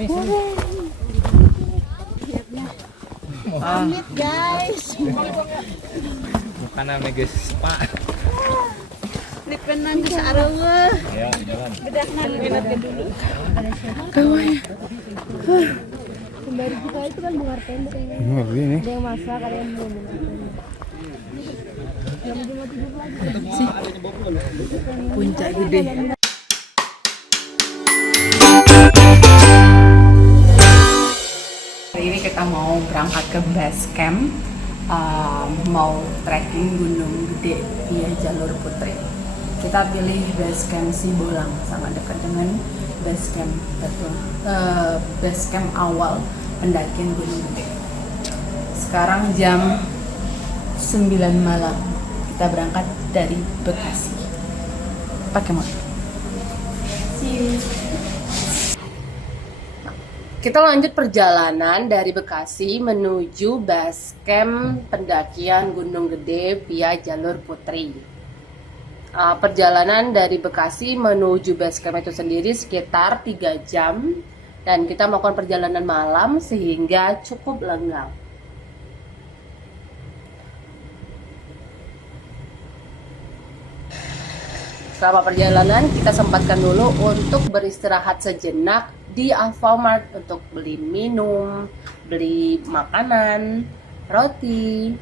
Pamit guys. Bukan namanya guys, Pak. Lipenan ke Arawa. Ya, jalan. Bedak nan minat ke dulu. Kawan. Kembali kita itu kan bungar tenda. Ini. Ada yang masak, ada yang belum. Puncak gede. Hari ini kita mau berangkat ke base camp, mau trekking Gunung Gede via jalur Putri. Kita pilih base camp Sibolang, sangat dekat dengan base camp base camp awal pendakian Gunung Gede. Sekarang jam 9 malam, kita berangkat dari Bekasi pakai motor. Kita lanjut perjalanan dari Bekasi menuju base camp pendakian Gunung Gede via jalur Putri. Perjalanan dari Bekasi menuju base camp itu sendiri sekitar 3 jam, dan kita melakukan perjalanan malam sehingga cukup lengang. Selama perjalanan kita sempatkan dulu untuk beristirahat sejenak di Alfamart untuk beli minum, beli makanan, roti,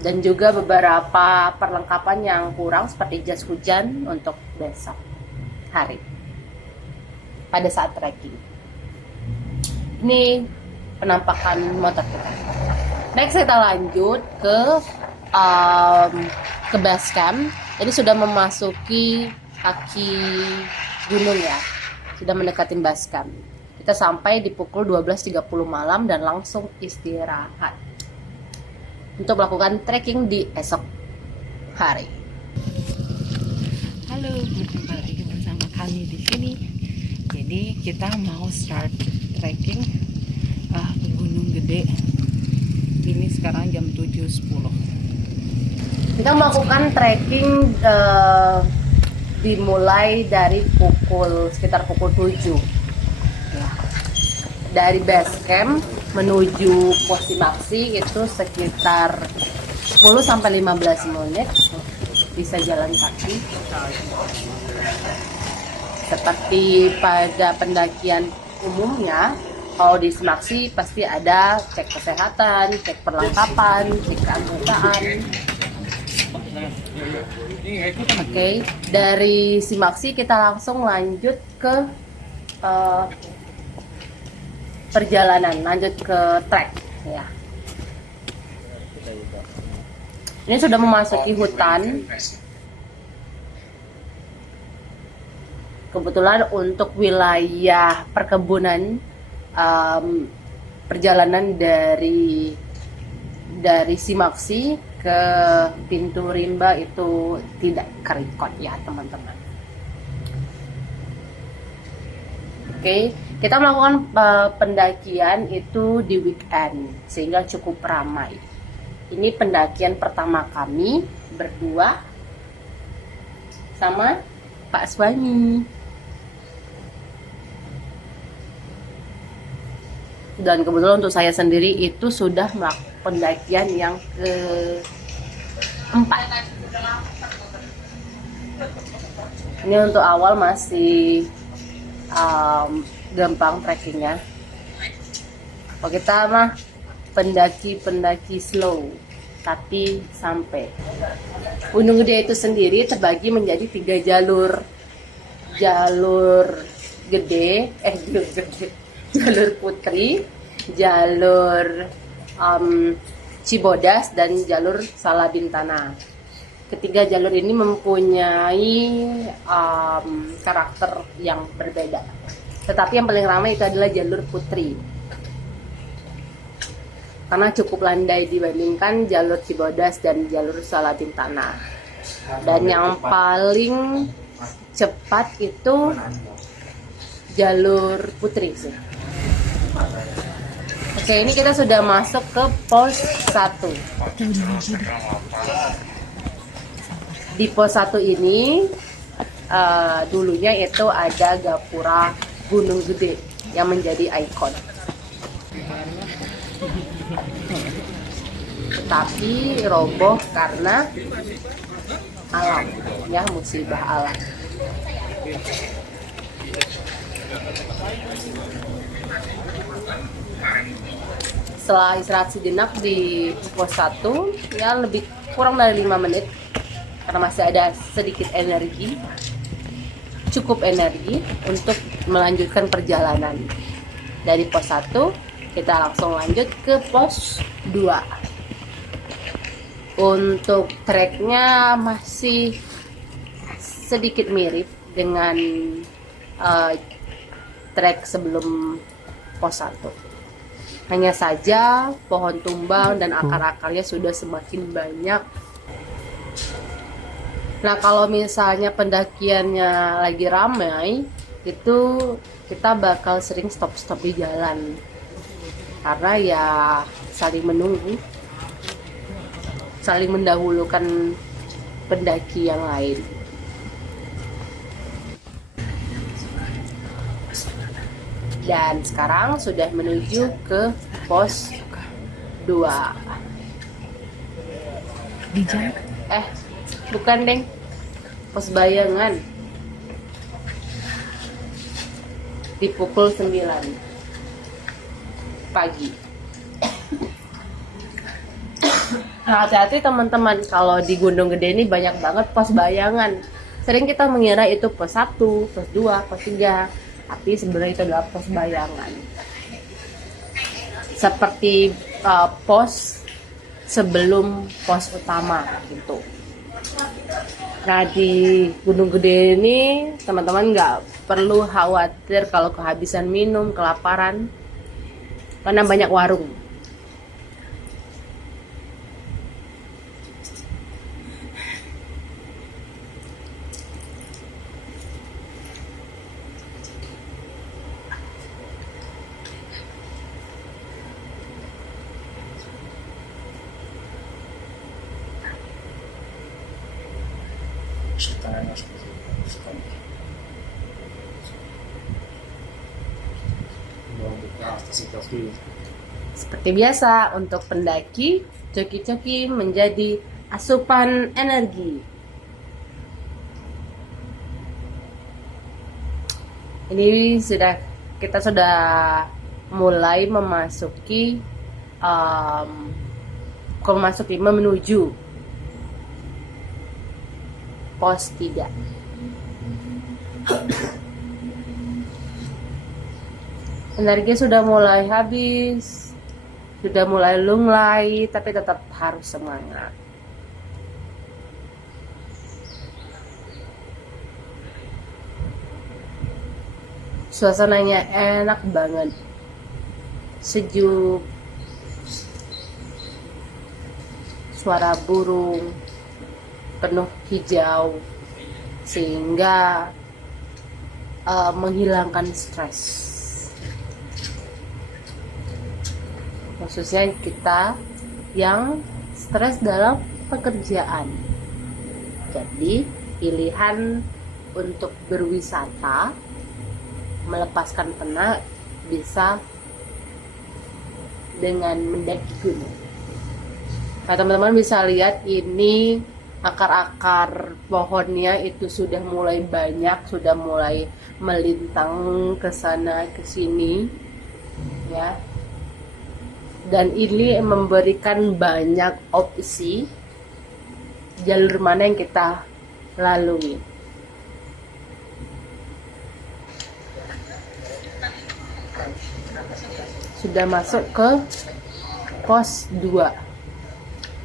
dan juga beberapa perlengkapan yang kurang seperti jas hujan untuk besok hari pada saat trekking. Ini penampakan motor kita. Next kita lanjut ke base camp. Jadi sudah memasuki kaki gunung ya, sudah mendekatin base camp. Kita sampai di pukul 12.30 malam dan langsung istirahat untuk melakukan trekking di esok hari. Halo, berjumpa lagi bersama kami di sini. Jadi kita mau start trekking ke Gunung Gede. Ini sekarang jam 7.10. Kita melakukan trekking dimulai dari sekitar pukul 7 ya. Dari base camp menuju pos Simaksi itu sekitar 10-15 menit, bisa jalan kaki. Seperti pada pendakian umumnya, kalau di Simaksi pasti ada cek kesehatan, cek perlengkapan, cek keanggotaan. Oke, dari Simaksi kita langsung lanjut ke perjalanan, lanjut ke trek ya. Ini sudah memasuki hutan. Kebetulan untuk wilayah perkebunan, perjalanan dari Simaksi ke Pintu Rimba itu tidak kerekod ya teman-teman. Oke, kita melakukan pendakian itu di weekend sehingga cukup ramai. Ini pendakian pertama kami berdua sama Pak Suami. Dan kebetulan untuk saya sendiri itu sudah melakukan pendakian yang keempat. Ini untuk awal masih gampang trekkingnya. Kalau kita mah pendaki slow, tapi sampai. Gunung Gede itu sendiri terbagi menjadi 3 jalur. Jalur gede, jalur Putri, jalur Cibodas, dan jalur Salabintana. Ketiga jalur ini mempunyai karakter yang berbeda. Tetapi yang paling ramai itu adalah jalur Putri, karena cukup landai dibandingkan jalur Cibodas dan jalur Salabintana. Dan yang paling cepat itu jalur Putri sih. Oke, ini kita sudah masuk ke pos 1. Di pos 1 ini dulunya itu ada gapura Gunung Gede yang menjadi ikon. Tapi roboh karena alam, ya, musibah alam. Setelah istirahat sejenak di pos 1, ya lebih kurang dari 5 menit, karena masih ada sedikit energi, cukup energi untuk melanjutkan perjalanan. Dari pos 1 kita langsung lanjut ke pos 2. Untuk treknya masih sedikit mirip dengan trek sebelum pos 1. Hanya saja pohon tumbang dan akar-akarnya sudah semakin banyak. Nah, kalau misalnya pendakiannya lagi ramai, itu kita bakal sering stop-stop di jalan. Karena ya saling menunggu, saling mendahulukan pendaki yang lain. Dan sekarang sudah menuju ke pos 2. Di jam? Bukan, Deng. Pos Bayangan. Di pukul 9 pagi. Nah, hati-hati teman-teman, kalau di Gunung Gede ini banyak banget pos bayangan. Sering kita mengira itu pos 1, pos 2, pos 3. Tapi sebenarnya itu adalah pos bayangan. Seperti pos sebelum pos utama gitu. Nah, di Gunung Gede ini teman-teman nggak perlu khawatir kalau kehabisan minum, kelaparan, karena banyak warung. Seperti biasa, untuk pendaki, coki-coki menjadi asupan energi. Ini kita sudah mulai menuju pos 3. Energi sudah mulai habis, sudah mulai lunglai, tapi tetap harus semangat. Suasananya enak banget, sejuk, suara burung, penuh hijau, sehingga menghilangkan stres. Khususnya kita yang stres dalam pekerjaan. Jadi pilihan untuk berwisata, melepaskan penat, bisa dengan mendaki gunung. Nah, teman-teman bisa lihat ini akar-akar pohonnya itu sudah mulai banyak, sudah mulai melintang ke sana ke sini, ya. Dan ini memberikan banyak opsi jalur mana yang kita lalui. Sudah masuk ke pos 2.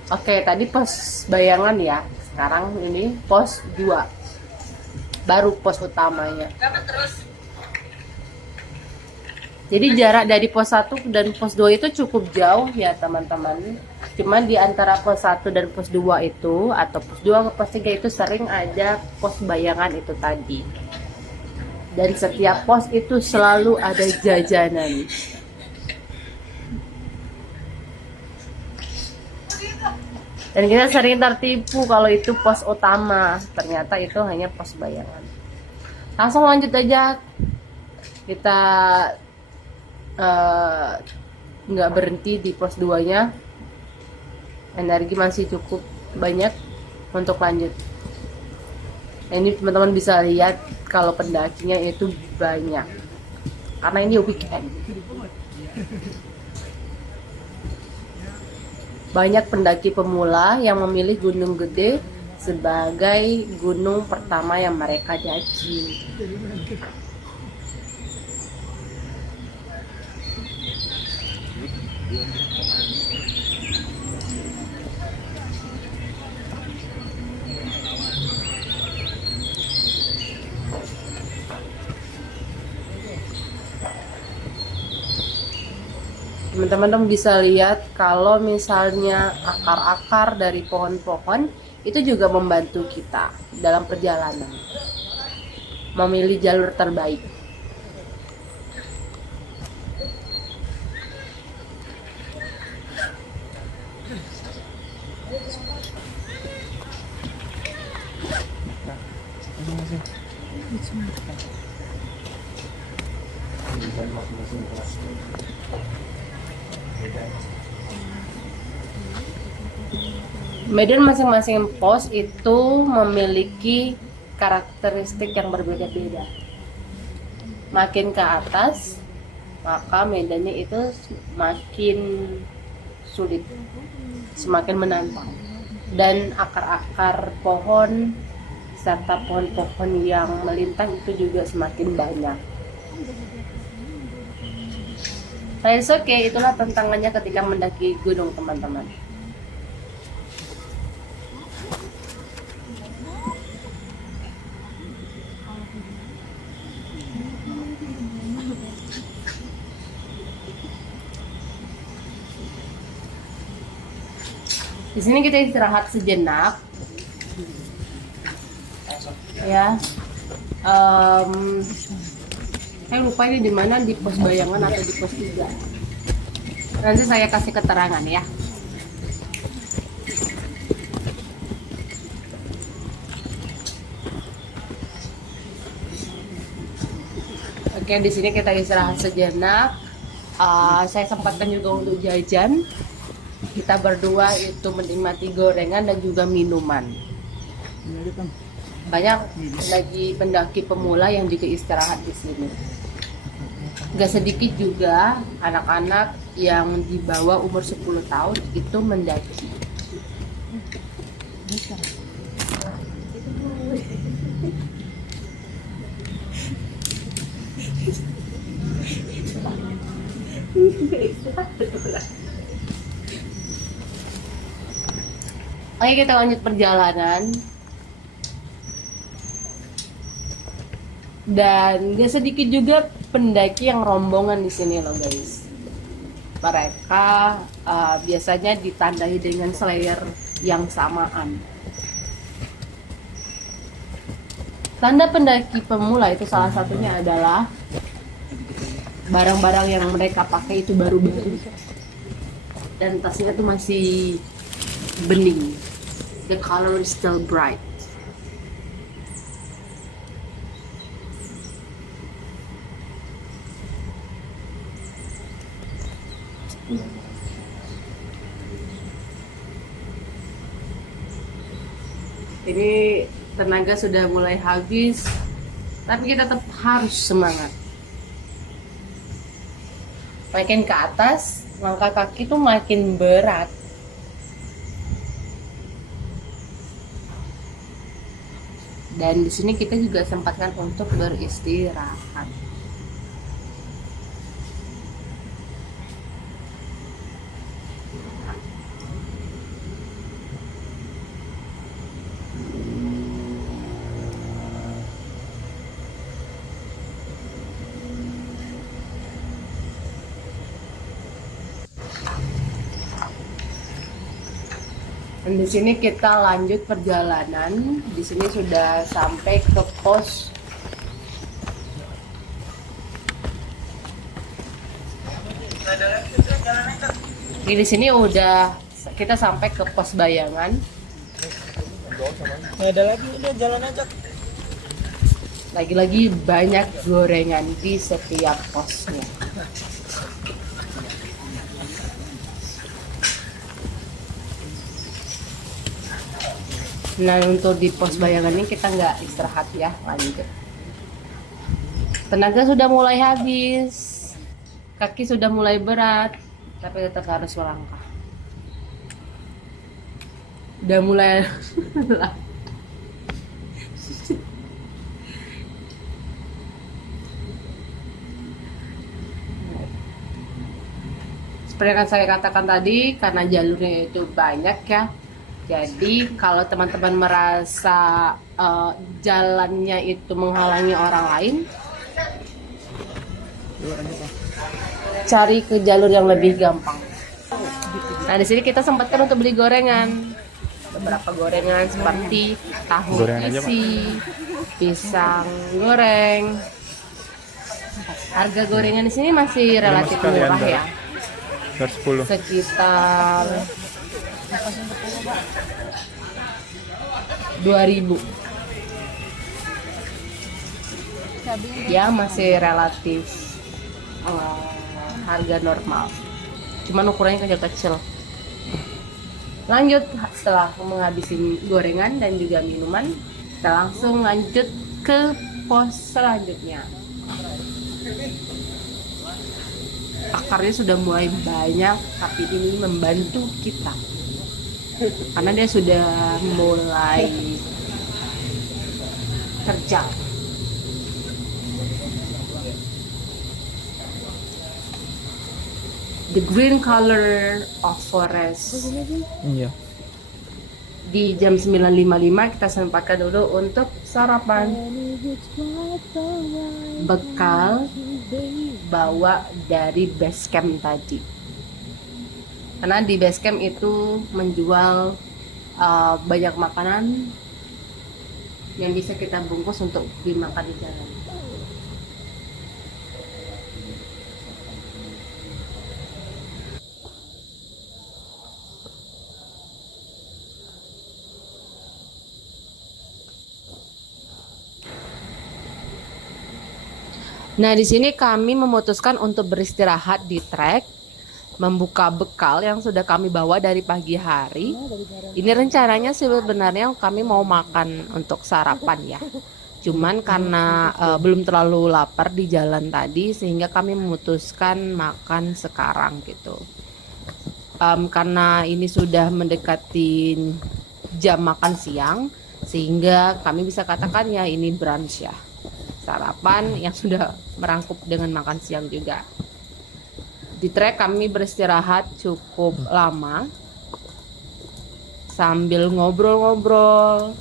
Oke, tadi pos bayangan ya. Sekarang ini pos 2. Baru pos utamanya. Jadi jarak dari pos 1 dan pos 2 itu cukup jauh ya teman-teman. Cuman di antara pos 1 dan pos 2 itu, atau pos 2 ke pos 3 itu sering ada pos bayangan itu tadi. Dan setiap pos itu selalu ada jajanan. Dan kita sering tertipu kalau itu pos utama. Ternyata itu hanya pos bayangan. Langsung lanjut aja Kita nggak berhenti di pos 2-nya. Energi masih cukup banyak untuk lanjut. Ini teman-teman bisa lihat kalau pendakinya itu banyak karena ini weekend. Banyak pendaki pemula yang memilih Gunung Gede sebagai gunung pertama yang mereka daki. Teman-teman bisa lihat kalau misalnya akar-akar dari pohon-pohon itu juga membantu kita dalam perjalanan memilih jalur terbaik. Medan masing-masing pos itu memiliki karakteristik yang berbeda-beda. Makin ke atas, maka medannya itu makin sulit, semakin menantang. Dan akar-akar pohon serta pohon-pohon yang melintang itu juga semakin banyak. It's okay, itulah tantangannya ketika mendaki gunung, teman-teman. Di sini kita istirahat sejenak, ya. Saya lupa ini di mana, di pos Bayangan atau di pos 3. Nanti saya kasih keterangan ya. Oke, di sini kita istirahat sejenak. Saya sempatkan juga untuk jajan. Kita berdua itu menikmati gorengan dan juga minuman. Banyak lagi pendaki pemula yang juga istirahat di sini. Gak sedikit juga anak-anak yang di bawah umur 10 tahun itu mendaki. Oke, kita lanjut perjalanan. Dan gak sedikit juga pendaki yang rombongan di sini loh guys. Mereka biasanya ditandai dengan slayer yang samaan. Tanda pendaki pemula itu salah satunya adalah barang-barang yang mereka pakai itu baru-baru. Dan tasnya tuh masih bening. The color is still bright. Ini tenaga sudah mulai habis, tapi kita tetap harus semangat. Makin ke atas, langkah kaki tuh makin berat. Dan di sini kita juga sempatkan untuk beristirahat. Dan di sini kita lanjut perjalanan. Di sini sudah sampai ke pos di sini udah kita sampai ke pos Bayangan. Nggak ada lagi, udah jalan aja. Lagi-lagi banyak gorengan di setiap posnya. Nah, untuk di pos bayangan ini kita nggak istirahat ya, lanjut. Tenaga sudah mulai habis, kaki sudah mulai berat, tapi tetap harus melangkah. Udah mulai seperti yang saya katakan tadi, karena jalurnya itu banyak ya. Jadi kalau teman-teman merasa jalannya itu menghalangi orang lain, cari ke jalur yang lebih gampang. Nah, di sini kita sempatkan untuk beli gorengan. Beberapa gorengan seperti tahu isi, pisang goreng. Harga gorengan di sini masih relatif murah ya. 10. Sekitar 2.000. Ya, masih relatif harga normal. Cuman ukurannya kecil-kecil. Lanjut, setelah menghabisi gorengan dan juga minuman, kita langsung lanjut ke pos selanjutnya. Akarnya sudah mulai banyak, tapi ini membantu kita karena dia sudah mulai terjal. The green color of forest. Iya. Di jam 9.55 kita sempatkan dulu untuk sarapan. Bekal bawa dari base camp tadi. Karena di base camp itu menjual banyak makanan yang bisa kita bungkus untuk dimakan di jalan. Nah, di sini kami memutuskan untuk beristirahat di trek, membuka bekal yang sudah kami bawa dari pagi hari. Ini rencananya sebenarnya kami mau makan untuk sarapan ya. Cuman karena belum terlalu lapar di jalan tadi, sehingga kami memutuskan makan sekarang gitu. Karena ini sudah mendekati jam makan siang, sehingga kami bisa katakan ya ini brunch ya. Sarapan yang sudah merangkup dengan makan siang juga. Di trek kami beristirahat cukup lama sambil ngobrol-ngobrol,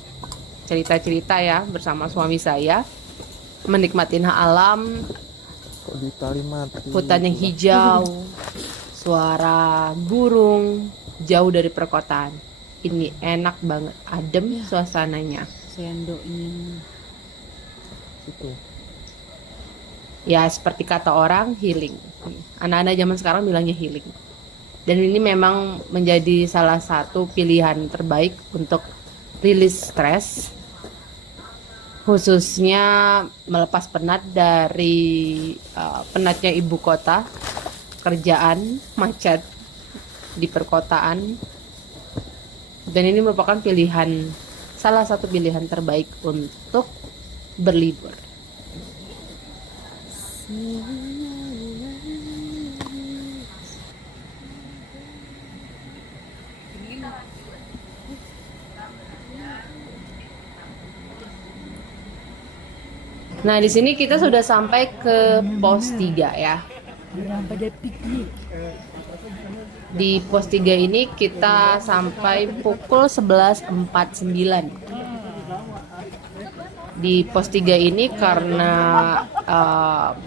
cerita-cerita ya bersama suami saya, menikmati alam, hutan yang hijau, suara burung jauh dari perkotaan. Ini enak banget, adem suasananya. Sendoknya Itu. Ya, seperti kata orang, healing. Anak-anak zaman sekarang bilangnya healing. Dan ini memang menjadi salah satu pilihan terbaik untuk rilis stres, khususnya melepas penat dari penatnya ibu kota, kerjaan, macet di perkotaan. Dan ini merupakan salah satu pilihan terbaik untuk berlibur. Nah, di sini kita sudah sampai ke pos 3 ya. Di pos 3 ini kita sampai pukul 11.49. Di pos 3 ini karena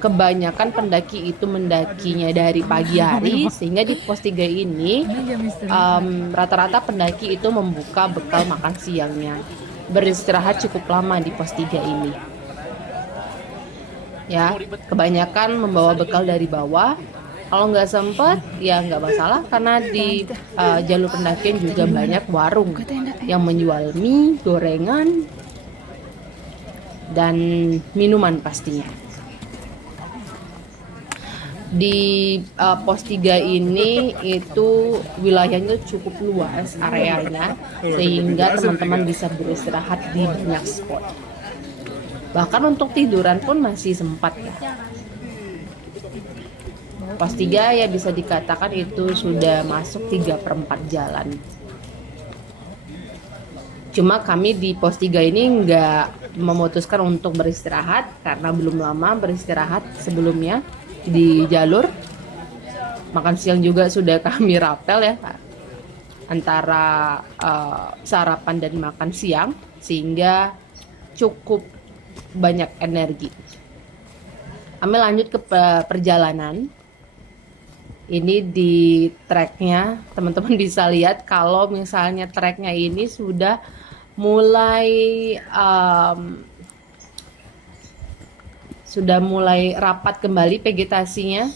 kebanyakan pendaki itu mendakinya dari pagi hari, sehingga di pos 3 ini rata-rata pendaki itu membuka bekal makan siangnya. Beristirahat cukup lama di pos 3 ini. Ya, kebanyakan membawa bekal dari bawah. Kalau nggak sempat, ya nggak masalah, karena di jalur pendakian juga banyak warung yang menjual mie, gorengan, dan minuman pastinya. Di pos 3 ini itu wilayahnya cukup luas areanya, sehingga teman-teman bisa beristirahat di banyak spot. Bahkan untuk tiduran pun masih sempat ya. Pos 3 ya bisa dikatakan itu sudah masuk 3/4 jalan. Cuma kami di pos 3 ini nggak memutuskan untuk beristirahat karena belum lama beristirahat sebelumnya di jalur. Makan siang juga sudah kami rapel ya, antara sarapan dan makan siang, sehingga cukup banyak energi. Kami lanjut ke perjalanan. Ini di treknya, teman-teman bisa lihat kalau misalnya treknya ini sudah mulai rapat kembali vegetasinya.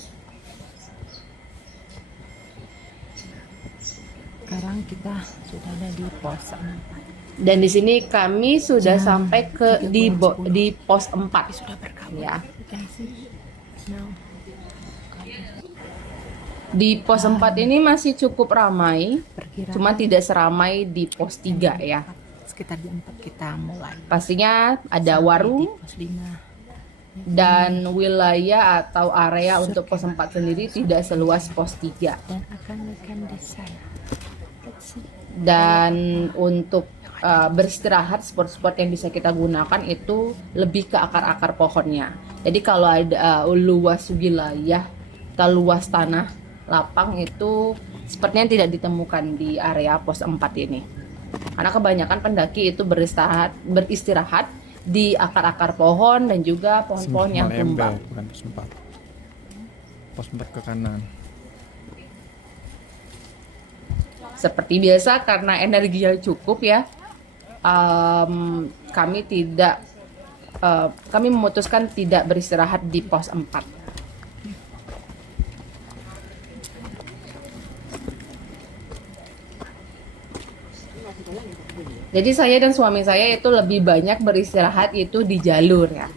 Sekarang kita sudah ada di pos 4. Dan di sini kami sudah sampai ke di pos 4. Sudah berkabut Ya. Now, Di pos 4 ini masih cukup ramai, perkiraan cuma tidak seramai di pos 3 ya. sekitar di 4 kita mulai. Pastinya ada warung Di pos 5. dan wilayah atau area untuk pos 4 sendiri tidak seluas pos 3. Dan akan makan di sana. Let's see. Dan untuk beristirahat, spot-spot yang bisa kita gunakan itu lebih ke akar-akar pohonnya. Jadi kalau ada luas wilayah atau luas tanah lapang itu sepertinya tidak ditemukan di area pos 4 ini. Karena kebanyakan pendaki itu beristirahat di akar-akar pohon dan juga pohon-pohon yang tumbang. Bukan pos 4. Pos 4 ke kanan. Seperti biasa karena energinya cukup ya, kami memutuskan tidak beristirahat di pos 4. Jadi saya dan suami saya itu lebih banyak beristirahat itu di jalur ya.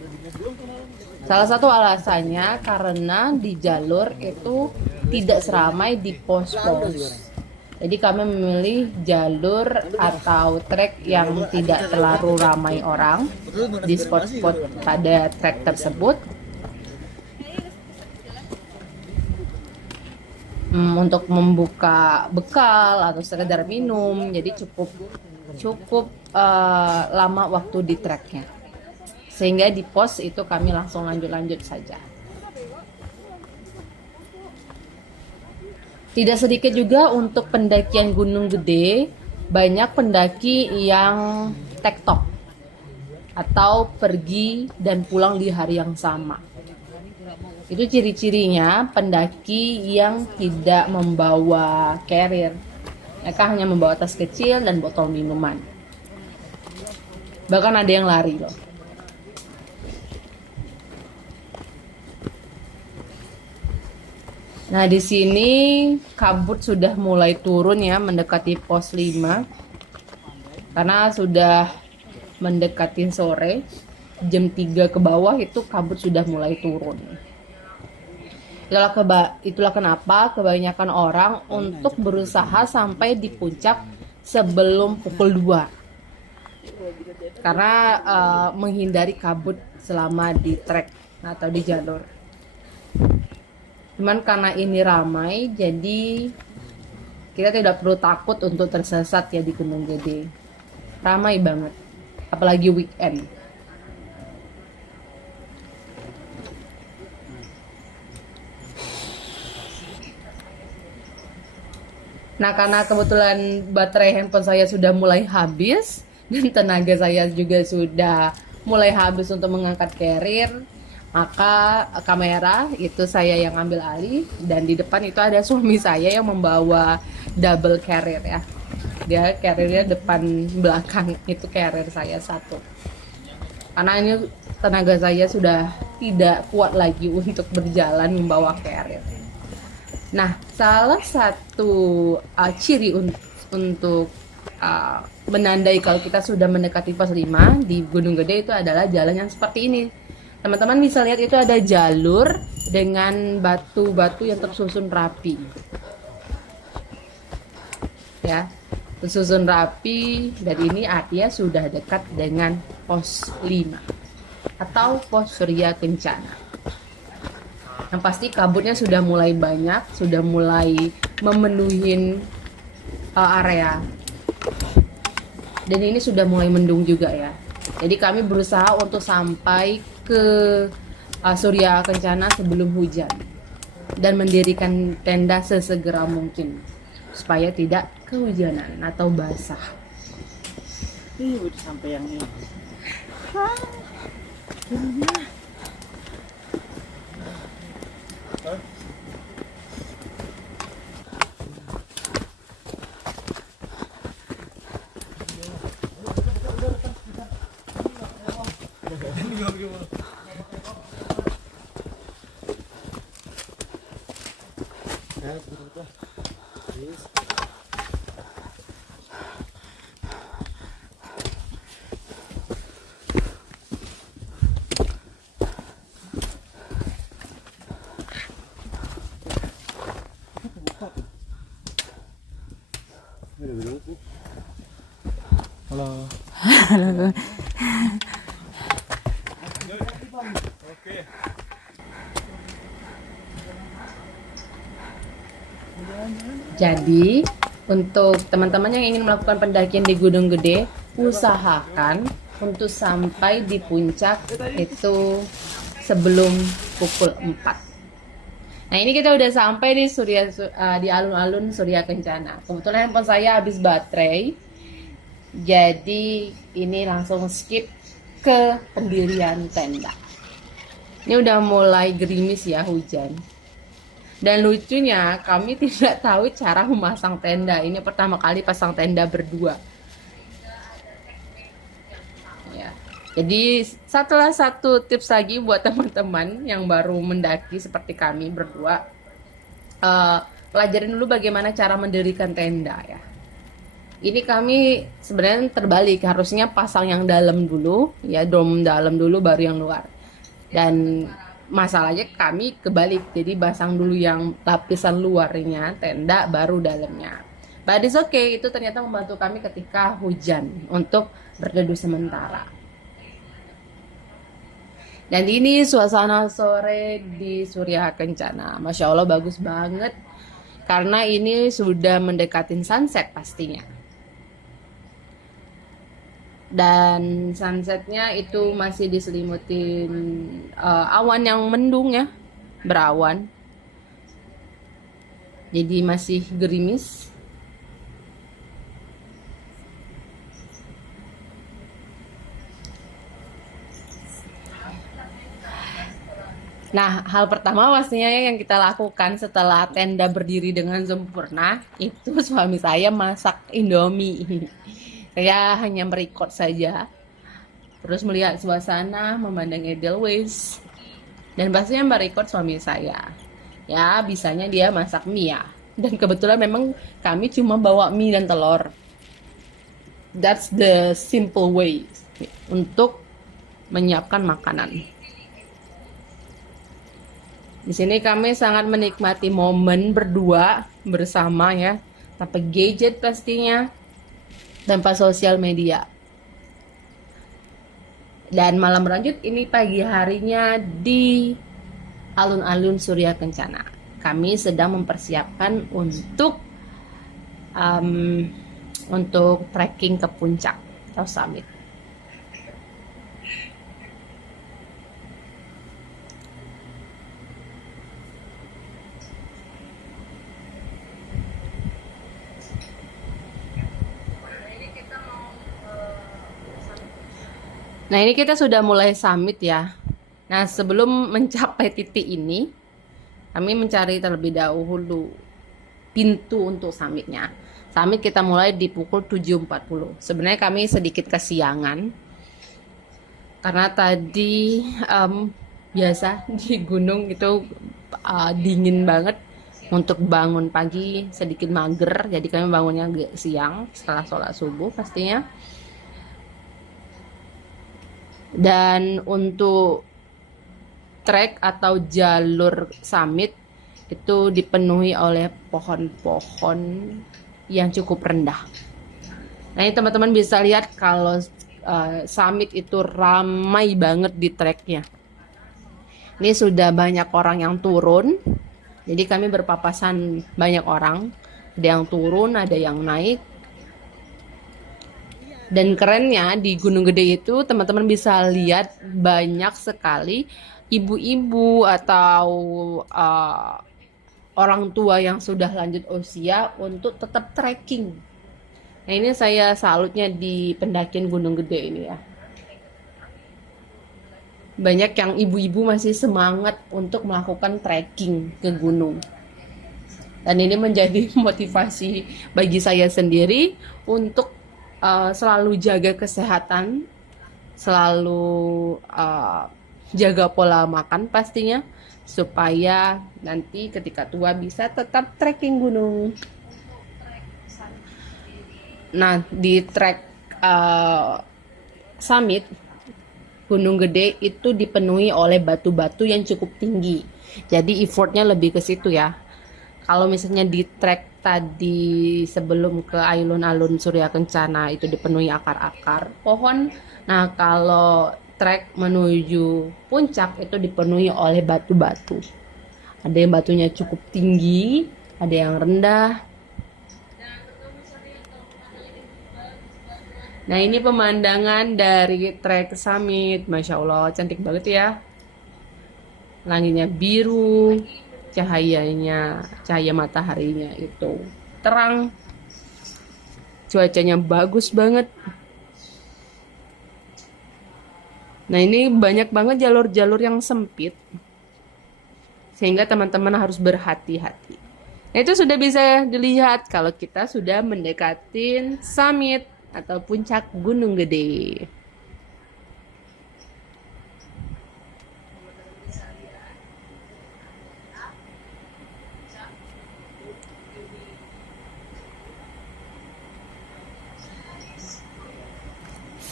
Salah satu alasannya karena di jalur itu tidak seramai di pos-pos. Jadi kami memilih jalur atau trek yang tidak terlalu ramai orang di spot-spot pada trek tersebut. Untuk membuka bekal atau sekedar minum, jadi cukup lama waktu di treknya, sehingga di pos itu kami langsung lanjut saja. Tidak sedikit juga untuk pendakian Gunung Gede, banyak pendaki yang tektok atau pergi dan pulang di hari yang sama. Itu ciri-cirinya pendaki yang tidak membawa carrier. Mereka hanya membawa tas kecil dan botol minuman. Bahkan ada yang lari loh. Nah, di sini kabut sudah mulai turun ya, mendekati pos 5. Karena sudah mendekati sore, jam 3 ke bawah itu kabut sudah mulai turun. Itulah kenapa kebanyakan orang untuk berusaha sampai di puncak sebelum pukul 2. Karena menghindari kabut selama di trek atau di jalur. Cuman karena ini ramai, jadi kita tidak perlu takut untuk tersesat ya di Gunung Gede. Ramai banget, apalagi weekend. Nah, karena kebetulan baterai handphone saya sudah mulai habis dan tenaga saya juga sudah mulai habis untuk mengangkat carrier, maka kamera itu saya yang ambil alih, dan di depan itu ada suami saya yang membawa double carrier ya. Dia carriernya depan belakang, itu carrier saya satu. Karena ini tenaga saya sudah tidak kuat lagi untuk berjalan membawa carrier. Nah, salah satu ciri untuk menandai kalau kita sudah mendekati pos 5 di Gunung Gede itu adalah jalan yang seperti ini. Teman-teman bisa lihat itu ada jalur dengan batu-batu yang tersusun rapi. Ya, tersusun rapi, dan ini artinya sudah dekat dengan pos 5 atau pos Surya Kencana. Yang pasti kabutnya sudah mulai banyak, sudah mulai memenuhi area. Dan ini sudah mulai mendung juga ya. Jadi kami berusaha untuk sampai ke Surya Kencana sebelum hujan dan mendirikan tenda sesegera mungkin supaya tidak kehujanan atau basah. Udah sampai yang ini. Halo. Jadi untuk teman-teman yang ingin melakukan pendakian di Gunung Gede, usahakan untuk sampai di puncak itu sebelum pukul 4. Nah, ini kita udah sampai di di alun-alun Surya Kencana. Kebetulan handphone saya habis baterai. Jadi ini langsung skip ke pendirian tenda. Ini udah mulai gerimis ya, hujan. Dan lucunya kami tidak tahu cara memasang tenda. Ini pertama kali pasang tenda berdua. Ya. Jadi setelah satu tips lagi buat teman-teman yang baru mendaki seperti kami berdua, pelajarin dulu bagaimana cara mendirikan tenda ya. Ini kami sebenarnya terbalik, harusnya pasang yang dalam dulu, ya dom dalam dulu baru yang luar. Dan masalahnya kami kebalik, jadi pasang dulu yang lapisan luarnya tenda baru dalamnya. But it's okay, itu ternyata membantu kami ketika hujan untuk berteduh sementara. Dan ini suasana sore di Surya Kencana, Masya Allah bagus banget, karena ini sudah mendekatin sunset pastinya. Dan sunsetnya itu masih diselimutin awan yang mendung ya, berawan, jadi masih gerimis. Nah, hal pertama pastinya yang kita lakukan setelah tenda berdiri dengan sempurna itu suami saya masak Indomie. Saya hanya merekod saja, terus melihat suasana, memandang Edelweiss, dan pastinya merekod suami saya. Ya, bisanya dia masak mie ya. Dan kebetulan memang kami cuma bawa mie dan telur. That's the simple way untuk menyiapkan makanan. Di sini kami sangat menikmati momen berdua bersama ya, tanpa gadget pastinya, tanpa sosial media. Dan malam lanjut ini pagi harinya di alun-alun Surya Kencana. Kami sedang mempersiapkan untuk trekking ke puncak atau summit. Nah, ini kita sudah mulai summit ya. Nah, sebelum mencapai titik ini, kami mencari terlebih dahulu pintu untuk summitnya. Summit kita mulai di pukul 7.40. Sebenarnya kami sedikit kesiangan, karena tadi biasa di gunung itu dingin banget. untuk bangun pagi sedikit mager, jadi kami bangunnya agak siang setelah sholat subuh pastinya. Dan untuk trek atau jalur summit itu dipenuhi oleh pohon-pohon yang cukup rendah. Nah ini teman-teman bisa lihat kalau summit itu ramai banget di treknya. Ini sudah banyak orang yang turun, jadi kami berpapasan banyak orang, ada yang turun, ada yang naik. Dan kerennya di Gunung Gede itu teman-teman bisa lihat banyak sekali ibu-ibu atau orang tua yang sudah lanjut usia untuk tetap trekking. Nah ini saya salutnya di pendakian Gunung Gede ini ya. Banyak yang ibu-ibu masih semangat untuk melakukan trekking ke gunung. Dan ini menjadi motivasi bagi saya sendiri untuk selalu jaga kesehatan, selalu jaga pola makan pastinya, supaya nanti ketika tua bisa tetap trekking gunung. Nah di trek summit Gunung Gede itu dipenuhi oleh batu-batu yang cukup tinggi, jadi effortnya lebih ke situ ya. Kalau misalnya di trek tadi sebelum ke alun-alun Surya Kencana itu dipenuhi akar-akar pohon. Nah kalau trek menuju puncak itu dipenuhi oleh batu-batu. Ada yang batunya cukup tinggi, ada yang rendah. Nah ini pemandangan dari trek summit, Masya Allah cantik banget ya. Langitnya biru, cahaya mataharinya itu terang, cuacanya bagus banget. Nah ini banyak banget jalur-jalur yang sempit, sehingga teman-teman harus berhati-hati. Nah itu sudah bisa dilihat kalau kita sudah mendekatin summit atau puncak Gunung Gede.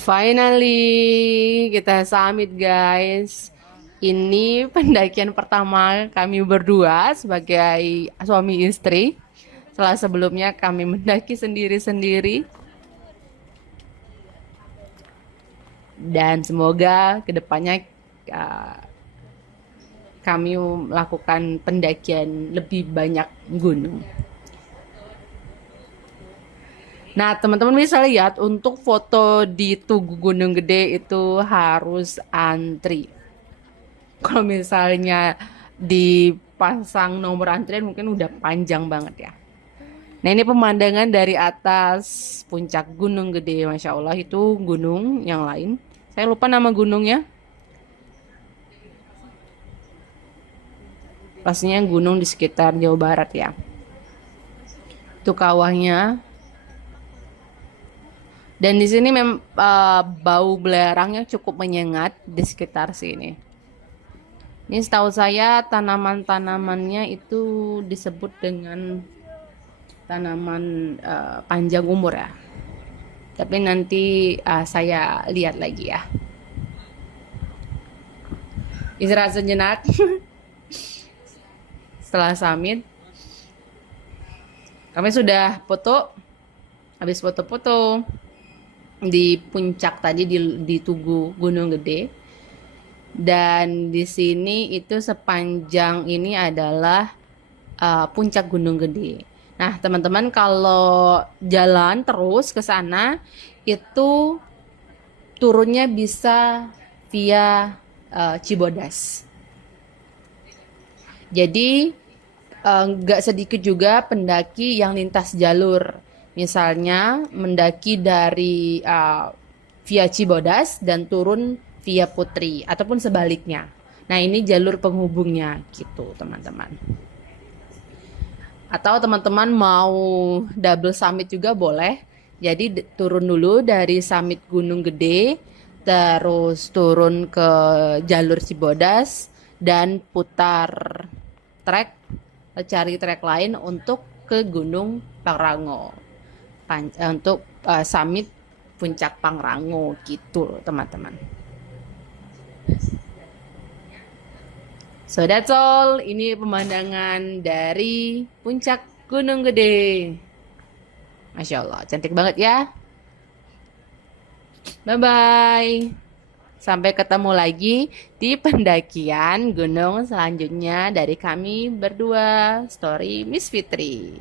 Finally, kita summit guys. Ini pendakian pertama kami berdua sebagai suami istri. Setelah sebelumnya kami mendaki sendiri-sendiri. Dan semoga kedepannya kami melakukan pendakian lebih banyak gunung. Nah, teman-teman bisa lihat untuk foto di Tugu Gunung Gede itu harus antri. Kalau misalnya dipasang nomor antrian mungkin udah panjang banget ya. Nah, ini pemandangan dari atas puncak Gunung Gede. Masya Allah, itu gunung yang lain. Saya lupa nama gunungnya. Pastinya gunung di sekitar Jawa Barat ya. Itu kawahnya. Dan di sini bau belerangnya cukup menyengat di sekitar sini. Ini setahu saya tanaman-tanamannya itu disebut dengan tanaman panjang umur ya. Tapi nanti saya lihat lagi ya. Istirahat sejenak. Setelah summit, kami sudah foto. Habis foto-foto di puncak tadi di Tugu Gunung Gede. Dan di sini itu sepanjang ini adalah puncak Gunung Gede. Nah, teman-teman kalau jalan terus ke sana itu turunnya bisa via Cibodas. Jadi nggak sedikit juga pendaki yang lintas jalur. Misalnya mendaki dari via Cibodas dan turun via Putri ataupun sebaliknya. Nah ini jalur penghubungnya gitu teman-teman. Atau teman-teman mau double summit juga boleh. Jadi turun dulu dari summit Gunung Gede, terus turun ke jalur Cibodas dan putar trek cari trek lain untuk ke Gunung Pangrango. Untuk summit Puncak Pangrango gitu teman-teman. So that's all. Ini pemandangan dari puncak Gunung Gede. Masya Allah, cantik banget ya. Bye-bye. Sampai ketemu lagi di pendakian gunung selanjutnya dari kami berdua, Story Miss Fitri.